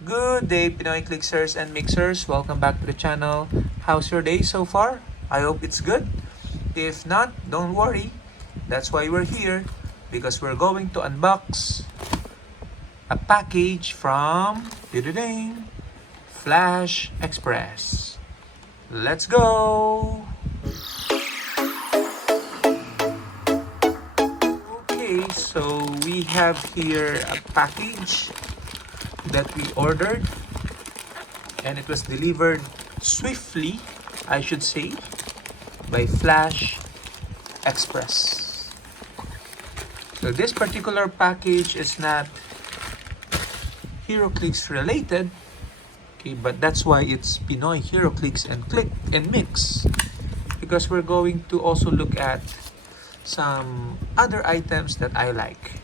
Good day, Pinoy Clixers and Mixers. Welcome back to the channel. How's your day so far? I hope it's good. If not, don't worry. That's why we're here, because we're going to unbox a package from Flash Express. Let's go! Okay, so we have here a package that we ordered, and it was delivered swiftly, I should say, by Flash Express. So this particular package is not Heroclix related, okay, but that's why it's Pinoy Heroclix and Click and Mix, because we're going to also look at some other items that I like.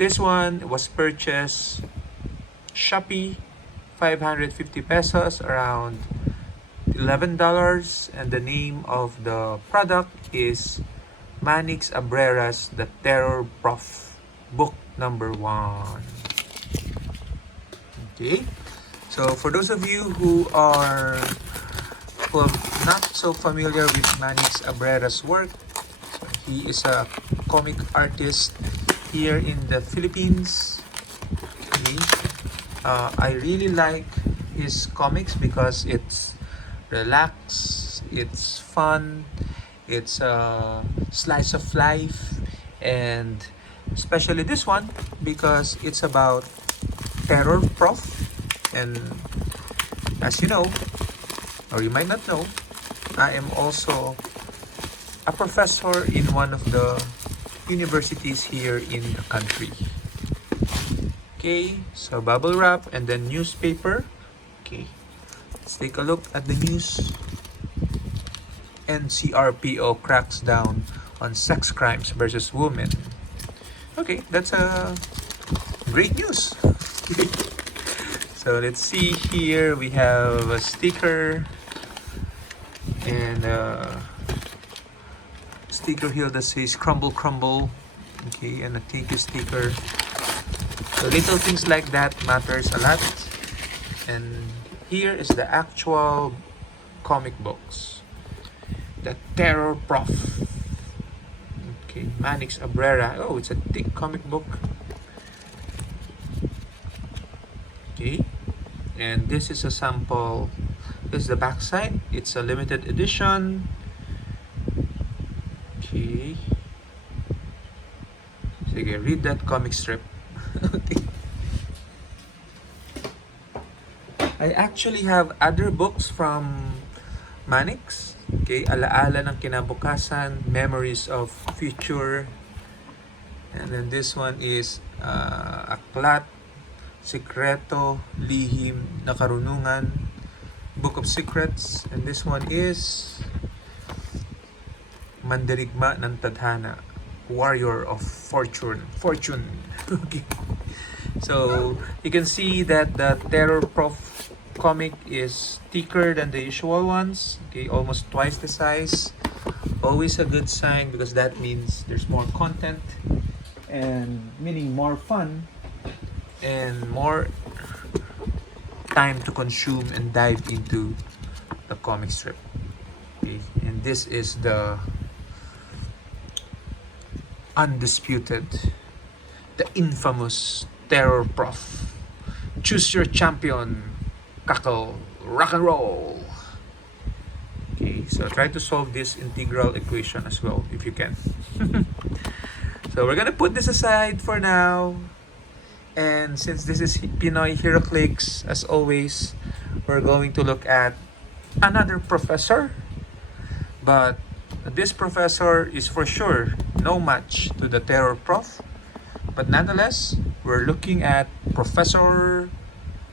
This one was purchased Shopee, 550 pesos, around $11, and the name of the product is Manix Abrera's The Terror Prof, book number 1. Okay, so for those of you who are not so familiar with Manix Abrera's work, he is a comic artist here in the Philippines. Okay. I really like his comics because it's relaxed, it's fun, it's a slice of life, and especially this one because it's about Terror Prof. And as you know, or you might not know, I am also a professor in one of the universities here in the country. Okay, so bubble wrap and then newspaper. Okay, let's take a look at the news. NCRPO cracks down on sex crimes versus women. Okay, that's a great news. So let's see here. We have a sticker and a sticker here that says crumble crumble. Okay, and a thank you sticker. So little things like that matters a lot. And here is the actual comic books. The Terror Prof. Okay, Manix Abrera. Oh, it's a thick comic book. Okay, and this is a sample. This is the back side. It's a limited edition. Okay. Sige, read that comic strip. Okay. I actually have other books from Manix. Okay, Alaala ng Kinabukasan, Memories of Future. And then this one is Aklat, Sikreto, Lihim na Karunungan, Book of Secrets. And this one is Mandirigma ng Tadhana, Warrior of Fortune. Okay. So you can see that the Terror Prof comic is thicker than the usual ones. Okay, almost twice the size. Always a good sign because that means there's more content, and meaning more fun and more time to consume and dive into the comic strip. Okay, and this is the undisputed, the infamous Terror Prof. Choose your champion, cackle, rock and roll. Okay, so try to solve this integral equation as well if you can. So we're gonna put this aside for now. And since this is Pinoy Heroclix, as always, we're going to look at another professor. But this professor is for sure no match to the Terror Prof. But nonetheless, we're looking at Professor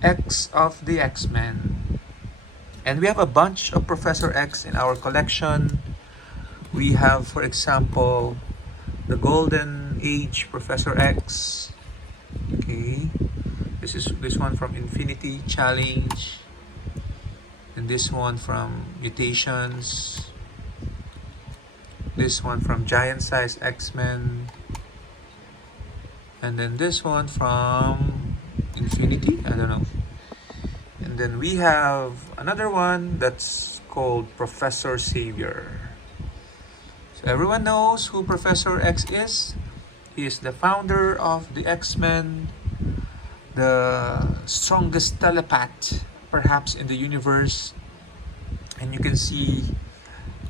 X of the X-Men. And we have a bunch of Professor X in our collection. We have, for example, the Golden Age Professor X. Okay, this is this one from Infinity Challenge, and this one from Mutations, this one from Giant Size X-Men, and then this one from Trinity, I don't know. And then we have another one that's called Professor Xavier. So everyone knows who Professor X is. He is the founder of the X-Men, the strongest telepath perhaps in the universe. And you can see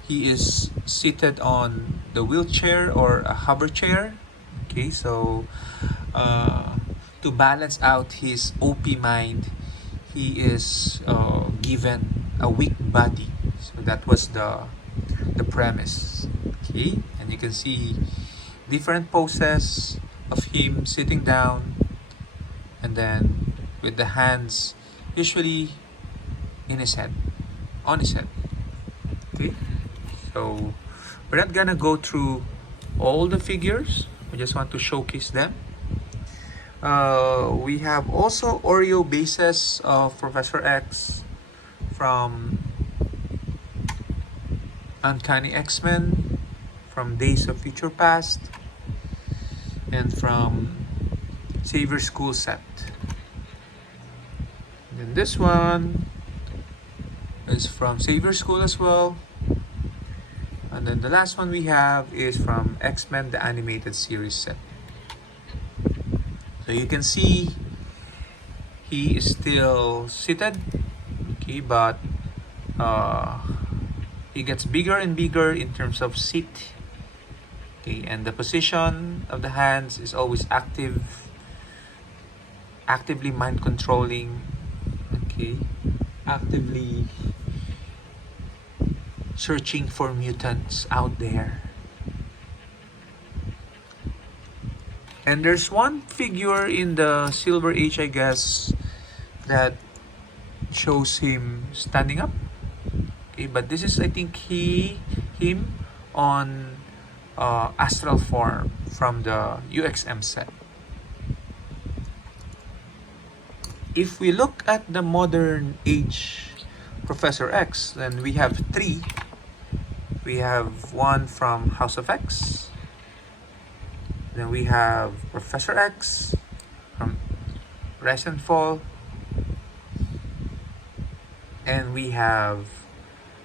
he is seated on the wheelchair or a hover chair. Okay, so to balance out his OP mind, he is given a weak body. So that was the premise. Okay, and you can see different poses of him sitting down, and then with the hands usually in his head, on his head. Okay, so we're not gonna go through all the figures. We just want to showcase them. We have also Oreo bases of Professor X from Uncanny X-Men, from Days of Future Past, and from Xavier School set. And then this one is from Xavier School as well. And then the last one we have is from X-Men the Animated Series set. So you can see he is still seated, okay, but he gets bigger and bigger in terms of seat. Okay, and the position of the hands is always actively mind controlling. Okay, actively searching for mutants out there. And there's one figure in the Silver Age, I guess, that shows him standing up. Okay, but this is, I think, him on astral form from the UXM set. If we look at the modern age Professor X, then we have three. We have one from House of X. Then we have Professor X from Rise and Fall. And we have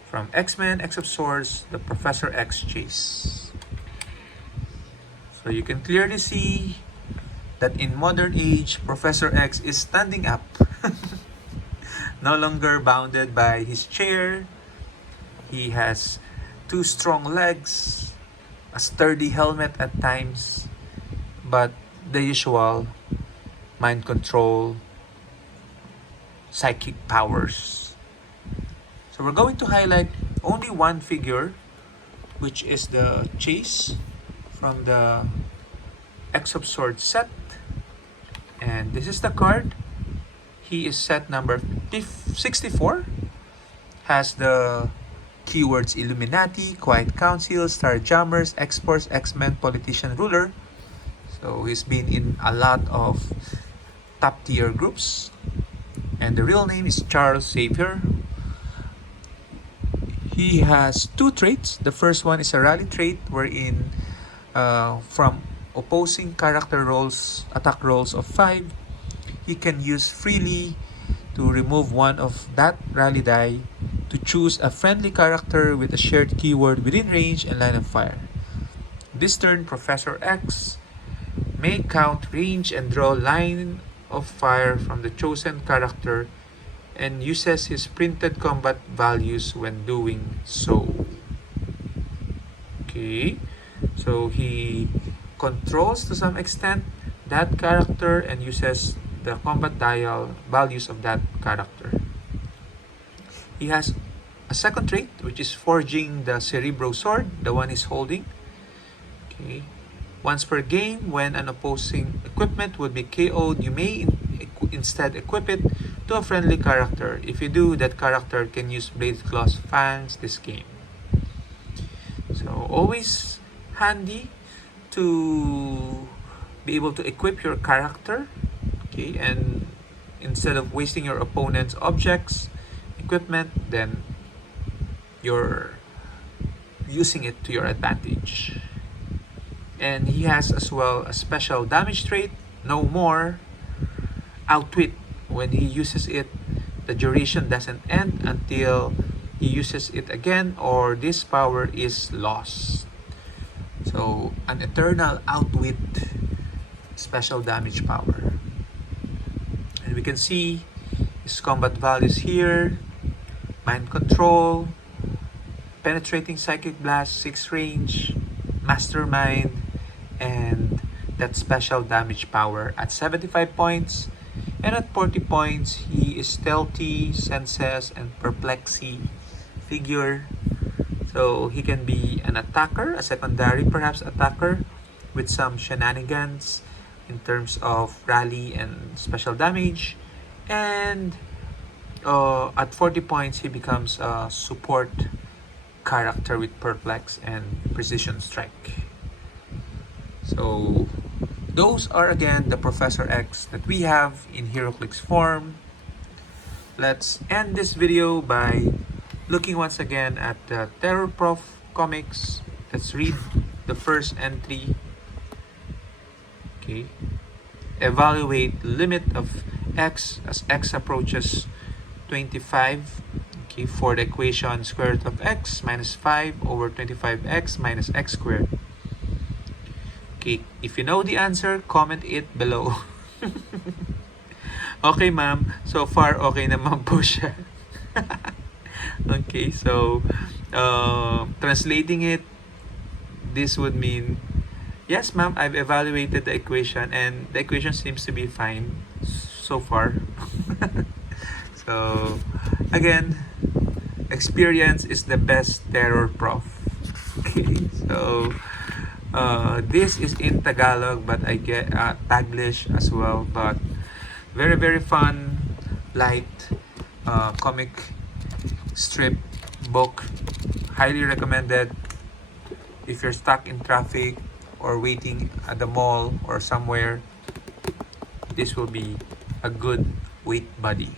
from X-Men X of Swords, the Professor X Chase. So you can clearly see that in modern age, Professor X is standing up. No longer bounded by his chair. He has two strong legs, a sturdy helmet at times, but the usual mind control, psychic powers. So we're going to highlight only one figure, which is the Chase from the X of Swords set. And this is the card. He is set number 64. Has the keywords Illuminati, Quiet Council, Starjammers, X-Force, X-Men, Politician, Ruler. So he's been in a lot of top tier groups. And the real name is Charles Xavier. He has two traits. The first one is a rally trait wherein from opposing character rolls, attack rolls of 5, he can use freely to remove one of that rally die to choose a friendly character with a shared keyword within range and line of fire. This turn, Professor X may count range and draw line of fire from the chosen character and uses his printed combat values when doing so. Okay, so he controls to some extent that character and uses the combat dial values of that character. He has a second trait, which is forging the Cerebro Sword, the one he's holding. Okay. Once per game, when an opposing equipment would be KO'd, you may instead equip it to a friendly character. If you do, that character can use Blade Claw's Fangs this game. So always handy to be able to equip your character, okay, and instead of wasting your opponent's objects, equipment, then you're using it to your advantage. And he has as well a special damage trait, No More, outwit. When he uses it, the duration doesn't end until he uses it again or this power is lost. So an eternal outwit special damage power. And we can see his combat values here: mind control, penetrating psychic blast, 6 range, mastermind, and that special damage power at 75 points. And at 40 points, he is stealthy, senses, and perplexy figure. So he can be an attacker, a secondary perhaps attacker, with some shenanigans in terms of rally and special damage. And at 40 points, he becomes a support character with perplex and precision strike. So those are again the Professor X that we have in Heroclix form. Let's end this video by looking once again at the Terror Prof comics. Let's read the first entry. Okay. Evaluate limit of x as x approaches 25. Okay, for the equation square root of x minus 5 over 25x minus x squared. Okay, if you know the answer, comment it below. Okay, ma'am. So far, okay naman po siya. Okay, so translating it, this would mean, yes, ma'am, I've evaluated the equation and the equation seems to be fine so far. So, again, experience is the best terror prof. Okay, so this is in Tagalog, but I get Taglish as well. But very, very fun, light comic strip book. Highly recommended if you're stuck in traffic or waiting at the mall or somewhere. This will be a good wait buddy.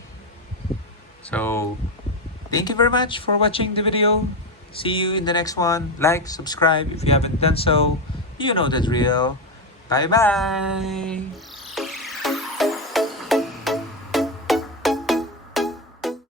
So thank you very much for watching the video. See you in the next one. Like, subscribe if you haven't done so. You know the drill. Bye bye.